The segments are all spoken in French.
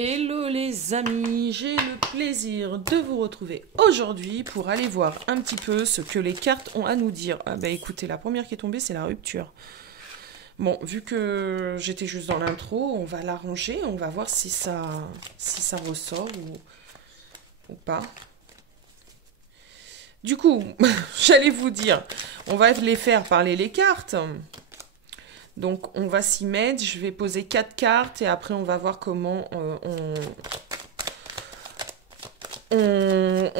Hello les amis, j'ai le plaisir de vous retrouver aujourd'hui pour aller voir un petit peu ce que les cartes ont à nous dire. Ah bah écoutez, la première qui est tombée, c'est la rupture. Bon, vu que j'étais juste dans l'intro, on va l'arranger, on va voir si ça ressort ou pas. Du coup, j'allais vous dire, on va les faire parler les cartes. Donc, on va s'y mettre. Je vais poser 4 cartes et après, on va voir comment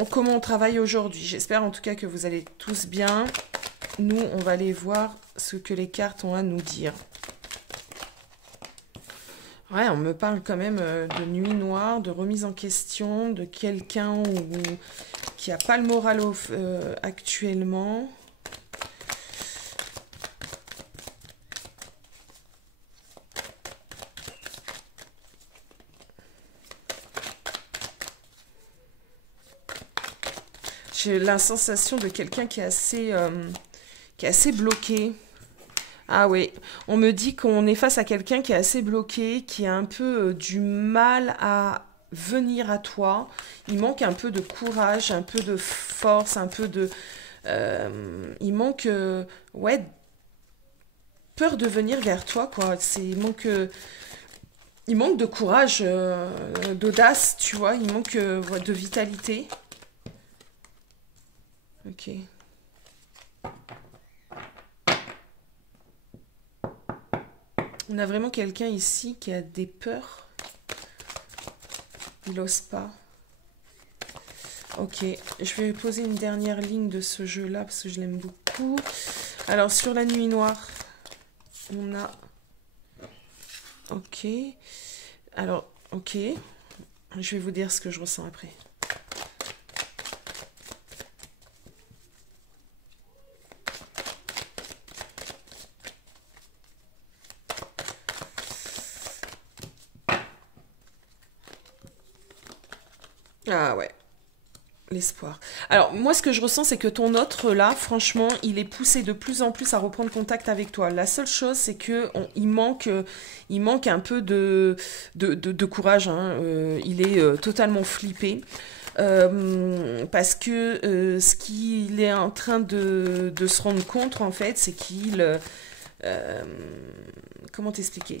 comment on travaille aujourd'hui. J'espère en tout cas que vous allez tous bien. Nous, on va aller voir ce que les cartes ont à nous dire. Ouais, on me parle quand même de nuit noire, de remise en question, de quelqu'un qui n'a pas le moral actuellement. J'ai la sensation de quelqu'un qui est assez bloqué. Ah oui, on me dit qu'on est face à quelqu'un qui est assez bloqué, qui a un peu du mal à venir à toi. Il manque un peu de courage, un peu de force, un peu de... il manque, ouais, peur de venir vers toi, quoi. Il manque de courage, d'audace, tu vois. Il manque ouais, de vitalité. Ok. On a vraiment quelqu'un ici qui a des peurs. Il n'ose pas. Ok, je vais poser une dernière ligne de ce jeu-là parce que je l'aime beaucoup. Alors, sur la nuit noire, on a... Ok. Alors, ok. Je vais vous dire ce que je ressens après. Ah ouais, l'espoir. Alors, moi, ce que je ressens, c'est que ton autre, là, franchement, il est poussé de plus en plus à reprendre contact avec toi. La seule chose, c'est que il manque un peu de courage. Hein. Il est totalement flippé. Parce que ce qu'il est en train de se rendre compte, en fait, c'est qu'il... comment t'expliquer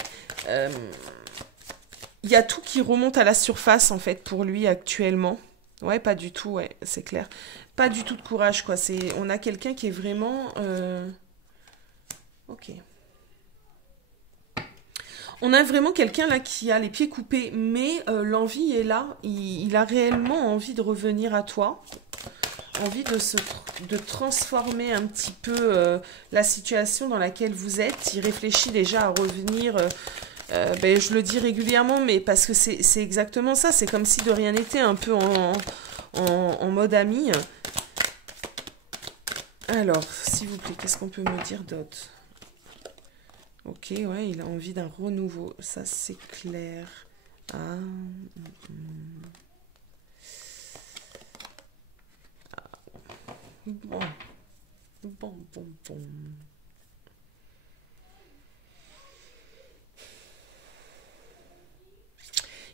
il y a tout qui remonte à la surface, en fait, pour lui actuellement. Ouais, pas du tout, ouais, c'est clair. Pas du tout de courage, quoi. On a quelqu'un qui est vraiment... Ok. On a vraiment quelqu'un là qui a les pieds coupés, mais l'envie est là. Il a réellement envie de revenir à toi. Envie de transformer un petit peu la situation dans laquelle vous êtes. Il réfléchit déjà à revenir... ben, je le dis régulièrement, mais parce que c'est exactement ça. C'est comme si de rien n'était, un peu en mode ami. Alors, s'il vous plaît, qu'est-ce qu'on peut me dire d'autre? Ok, ouais, il a envie d'un renouveau. Ça, c'est clair. Ah, bon. Bon.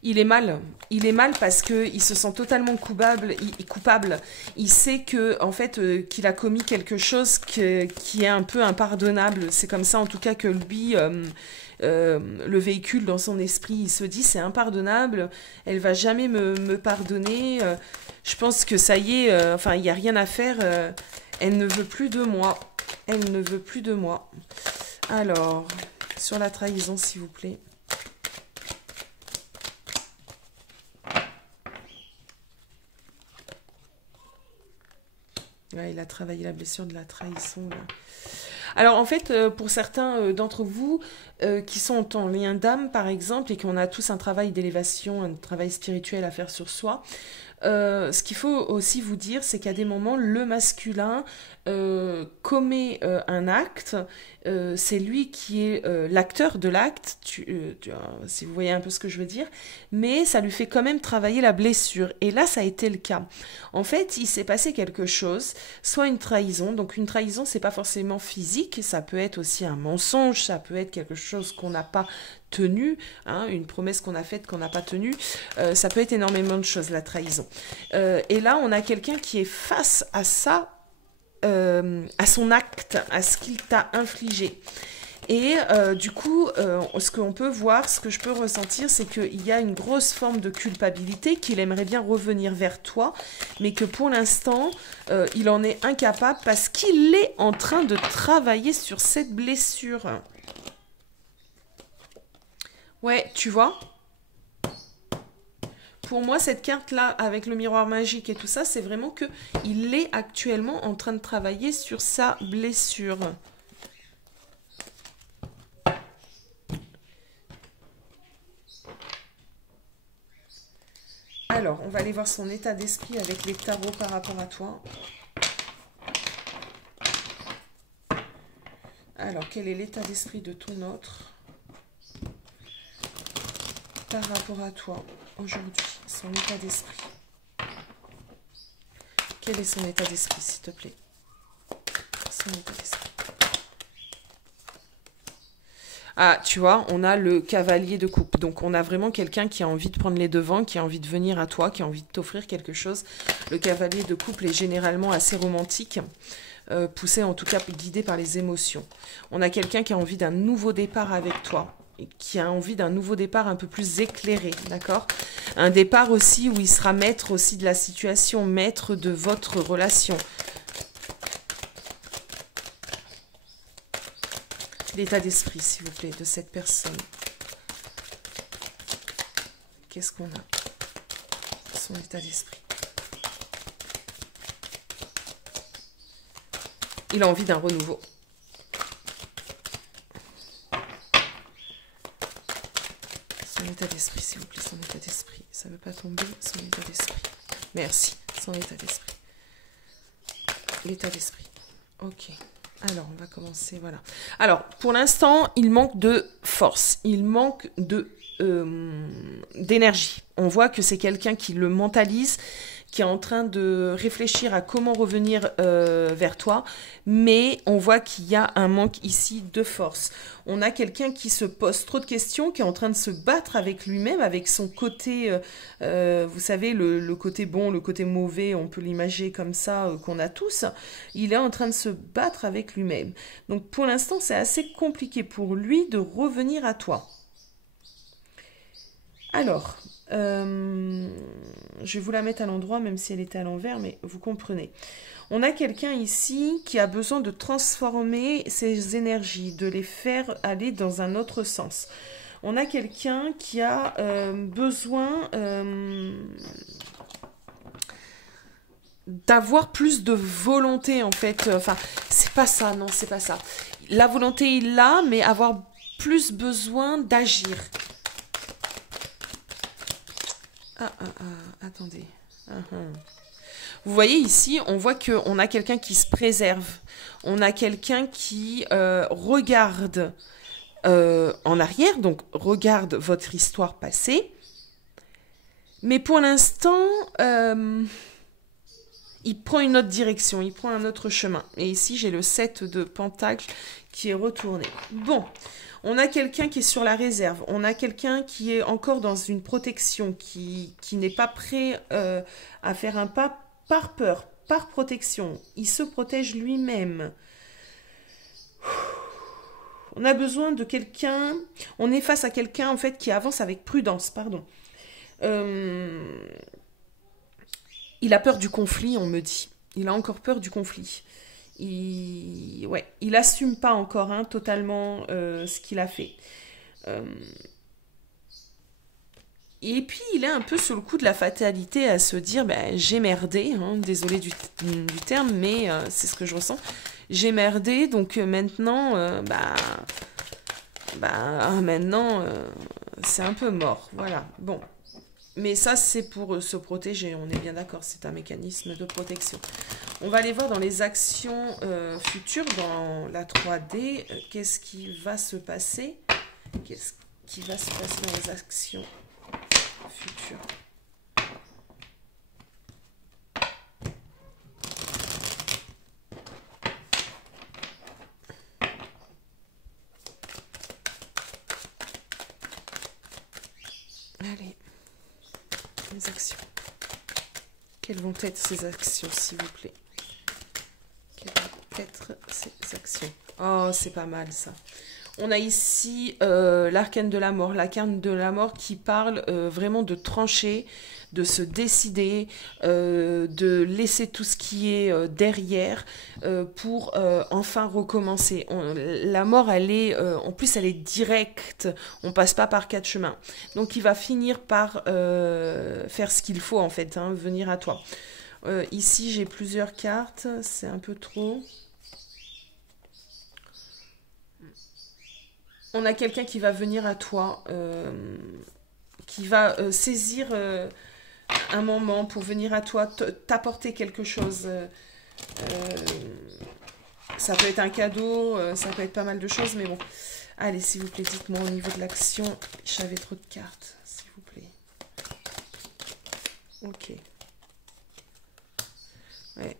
Il est mal. Il est mal parce que il se sent totalement coupable. Il sait que en fait qu'il a commis quelque chose qui est un peu impardonnable. C'est comme ça en tout cas que lui le véhicule dans son esprit. Il se dit c'est impardonnable. Elle va jamais me pardonner. Je pense que ça y est. Enfin il y a rien à faire. Elle ne veut plus de moi. Elle ne veut plus de moi. Alors sur la trahison s'il vous plaît. Ouais, il a travaillé la blessure de la trahison. Là. Alors en fait, pour certains d'entre vous qui sont en lien d'âme par exemple et qu'on a tous un travail d'élévation, un travail spirituel à faire sur soi, ce qu'il faut aussi vous dire, c'est qu'à des moments, le masculin commet un acte, c'est lui qui est l'acteur de l'acte, si vous voyez un peu ce que je veux dire, mais ça lui fait quand même travailler la blessure. Et là, ça a été le cas. En fait, il s'est passé quelque chose, soit une trahison, donc une trahison, c'est pas forcément physique, ça peut être aussi un mensonge, ça peut être quelque chose qu'on n'a pas tenue, hein, une promesse qu'on a faite qu'on n'a pas tenue, ça peut être énormément de choses, la trahison. Et là, on a quelqu'un qui est face à ça, à son acte, à ce qu'il t'a infligé. Et du coup, ce qu'on peut voir, ce que je peux ressentir, c'est qu'il y a une grosse forme de culpabilité, qu'il aimerait bien revenir vers toi, mais que pour l'instant, il en est incapable parce qu'il est en train de travailler sur cette blessure. Ouais, tu vois? Pour moi, cette carte-là, avec le miroir magique et tout ça, c'est vraiment que il est actuellement en train de travailler sur sa blessure. Alors, on va aller voir son état d'esprit avec les tarots par rapport à toi. Alors, quel est l'état d'esprit de ton autre par rapport à toi aujourd'hui? Son état d'esprit. Quel est son état d'esprit, s'il te plaît? Son état d'esprit. Ah, tu vois, on a le cavalier de coupe. Donc, on a vraiment quelqu'un qui a envie de prendre les devants, qui a envie de venir à toi, qui a envie de t'offrir quelque chose. Le cavalier de couple est généralement assez romantique, poussé en tout cas guidé par les émotions. On a quelqu'un qui a envie d'un nouveau départ avec toi, et qui a envie d'un nouveau départ un peu plus éclairé, d'accord? Un départ aussi où il sera maître aussi de la situation, maître de votre relation. L'état d'esprit, s'il vous plaît, de cette personne. Qu'est-ce qu'on a? Son état d'esprit. Il a envie d'un renouveau. Son état d'esprit, s'il vous plaît, son état d'esprit. Ça ne veut pas tomber, son état d'esprit. Merci, son état d'esprit. L'état d'esprit. Ok. Alors, on va commencer, voilà. Alors, pour l'instant, il manque de force, il manque d'énergie. On voit que c'est quelqu'un qui le mentalise, qui est en train de réfléchir à comment revenir vers toi, mais on voit qu'il y a un manque ici de force. On a quelqu'un qui se pose trop de questions, qui est en train de se battre avec lui-même, avec son côté, vous savez, le côté bon, le côté mauvais, on peut l'imager comme ça, qu'on a tous. Il est en train de se battre avec lui-même. Donc pour l'instant, c'est assez compliqué pour lui de revenir à toi. Alors, je vais vous la mettre à l'endroit, même si elle était à l'envers, mais vous comprenez. On a quelqu'un ici qui a besoin de transformer ses énergies, de les faire aller dans un autre sens. On a quelqu'un qui a besoin d'avoir plus de volonté, en fait. Enfin, c'est pas ça, non, c'est pas ça. La volonté, il l'a, mais avoir plus besoin d'agir. Attendez. Vous voyez ici, on voit qu'on a quelqu'un qui se préserve. On a quelqu'un qui regarde en arrière, donc regarde votre histoire passée. Mais pour l'instant, il prend une autre direction, il prend un autre chemin. Et ici, j'ai le 7 de Pentacle qui est retourné. Bon. On a quelqu'un qui est sur la réserve, on a quelqu'un qui est encore dans une protection, qui n'est pas prêt à faire un pas par peur, par protection. Il se protège lui-même. On a besoin de quelqu'un, on est face à quelqu'un en fait qui avance avec prudence, pardon. Il a peur du conflit, on me dit. Il a encore peur du conflit. Il assume pas encore totalement ce qu'il a fait. Et puis il est un peu sur le coup de la fatalité à se dire j'ai merdé, désolé du terme, mais c'est ce que je ressens. J'ai merdé, donc maintenant maintenant c'est un peu mort. Voilà. Bon. Mais ça, c'est pour se protéger, on est bien d'accord, c'est un mécanisme de protection. On va aller voir dans les actions futures, dans la 3D, qu'est-ce qui va se passer? Qu'est-ce qui va se passer dans les actions futures? les actions. Quelles vont être ces actions, s'il vous plaît? Quelles vont être ces actions? Oh, c'est pas mal, ça. On a ici l'arcane de la mort. L'arcane de la mort qui parle vraiment de trancher, de se décider, de laisser tout ce qui est derrière pour enfin recommencer. La mort, elle est, en plus, elle est directe. On passe pas par quatre chemins. Donc, il va finir par faire ce qu'il faut, en fait, hein, venir à toi. Ici, j'ai plusieurs cartes. C'est un peu trop. On a quelqu'un qui va venir à toi, qui va saisir un moment pour venir à toi, t'apporter quelque chose. Ça peut être un cadeau, ça peut être pas mal de choses, mais bon. Allez, s'il vous plaît, dites-moi au niveau de l'action. J'avais trop de cartes, s'il vous plaît. Ok. Ouais.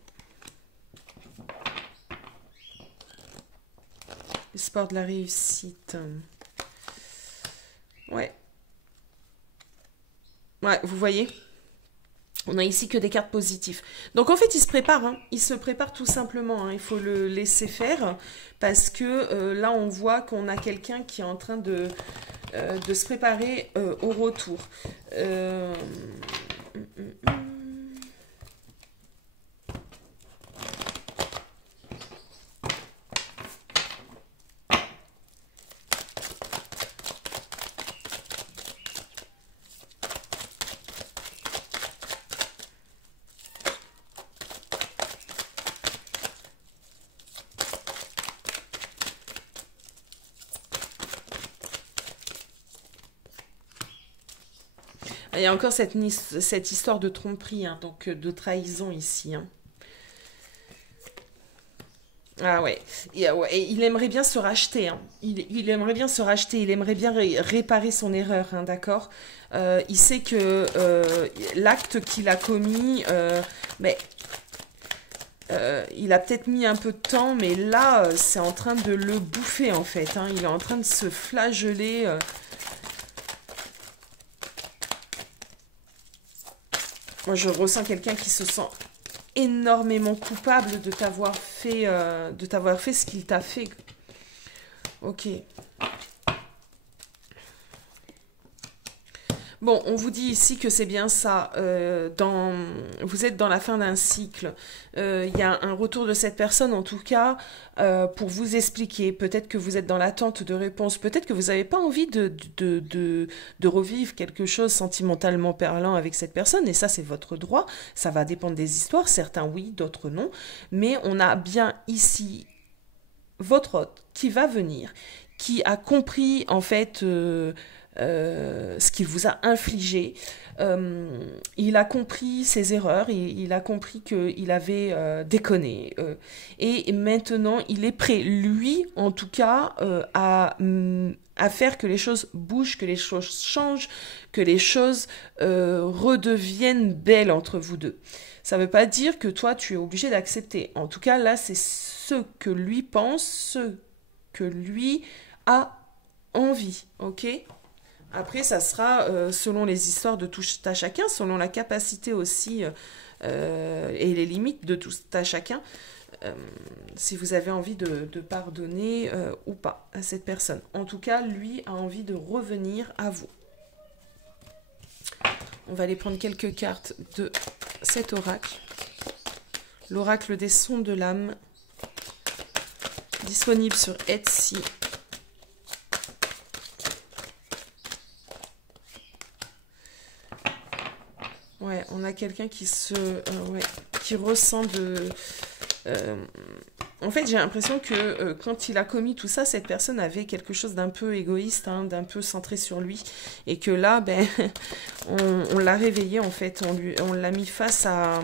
Le sport de la réussite. Ouais. Ouais, vous voyez? On a ici que des cartes positives. Donc en fait, il se prépare. Hein. Il se prépare tout simplement. Hein. Il faut le laisser faire parce que là, on voit qu'on a quelqu'un qui est en train de se préparer au retour. Euh, hum, hum, hum. Il y a encore cette histoire de tromperie, hein, donc de trahison ici. Hein. Ah ouais. Ouais. Et il aimerait bien se racheter. Hein. Il aimerait bien se racheter. Il aimerait bien réparer son erreur, hein, d'accord. Il sait que l'acte qu'il a commis, mais il a peut-être mis un peu de temps, mais là, c'est en train de le bouffer en fait. Hein. Il est en train de se flageller. Moi, je ressens quelqu'un qui se sent énormément coupable de t'avoir fait ce qu'il t'a fait. Ok. Bon, on vous dit ici que c'est bien ça. Vous êtes dans la fin d'un cycle. Il y a un retour de cette personne, en tout cas, pour vous expliquer. Peut-être que vous êtes dans l'attente de réponses. Peut-être que vous n'avez pas envie de revivre quelque chose sentimentalement parlant avec cette personne. Et ça, c'est votre droit. Ça va dépendre des histoires. Certains oui, d'autres non. Mais on a bien ici votre hôte qui va venir, qui a compris en fait ce qu'il vous a infligé. Il a compris ses erreurs, il a compris qu'il avait déconné. Et maintenant, il est prêt, lui en tout cas, à faire que les choses bougent, que les choses changent, que les choses redeviennent belles entre vous deux. Ça ne veut pas dire que toi, tu es obligé d'accepter. En tout cas, là, c'est ce que lui pense, ce que lui a envie, ok? Après, ça sera selon les histoires de tout à chacun, selon la capacité aussi et les limites de tout à chacun, euh, si vous avez envie de pardonner ou pas à cette personne. En tout cas, lui a envie de revenir à vous. On va aller prendre quelques cartes de cet oracle. L'oracle des sons de l'âme, disponible sur Etsy. Ouais, on a quelqu'un qui qui ressent en fait, j'ai l'impression que quand il a commis tout ça, cette personne avait quelque chose d'un peu égoïste, hein, d'un peu centré sur lui, et que là, ben, on l'a réveillé en fait, on l'a mis face à,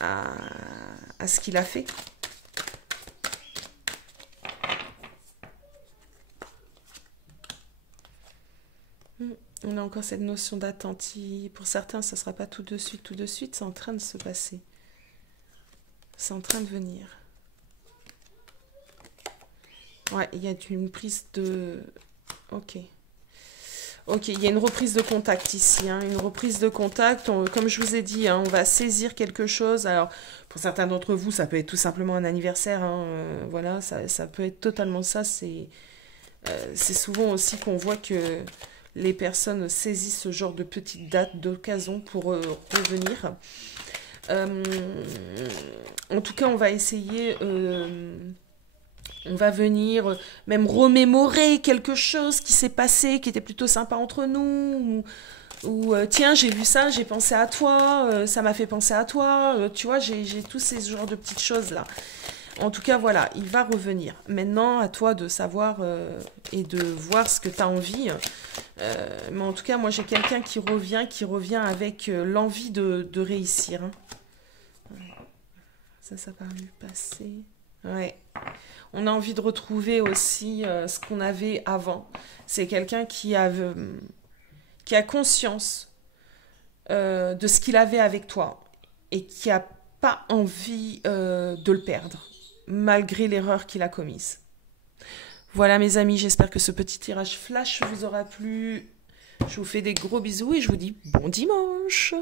à ce qu'il a fait. On a encore cette notion d'attente. Pour certains, ça ne sera pas tout de suite, c'est en train de se passer. C'est en train de venir. Ouais, il y a une prise de... Ok. Ok, il y a une reprise de contact ici, hein, une reprise de contact. Comme je vous ai dit, hein, on va saisir quelque chose. Alors, pour certains d'entre vous, ça peut être tout simplement un anniversaire. Hein, voilà, ça peut être totalement ça. C'est souvent aussi qu'on voit que les personnes saisissent ce genre de petites dates d'occasion pour revenir. Euh, En tout cas, on va essayer. On va venir même remémorer quelque chose qui s'est passé, qui était plutôt sympa entre nous, ou tiens, j'ai vu ça, j'ai pensé à toi, ça m'a fait penser à toi, tu vois, j'ai tous ces genres de petites choses-là. En tout cas, voilà, il va revenir. Maintenant, à toi de savoir et de voir ce que tu as envie. Mais en tout cas, moi, j'ai quelqu'un qui revient avec l'envie de réussir. Hein. Ça a paru passer. Ouais. On a envie de retrouver aussi ce qu'on avait avant. C'est quelqu'un qui a conscience de ce qu'il avait avec toi et qui a pas envie de le perdre, malgré l'erreur qu'il a commise. Voilà mes amis, j'espère que ce petit tirage flash vous aura plu. Je vous fais des gros bisous et je vous dis bon dimanche.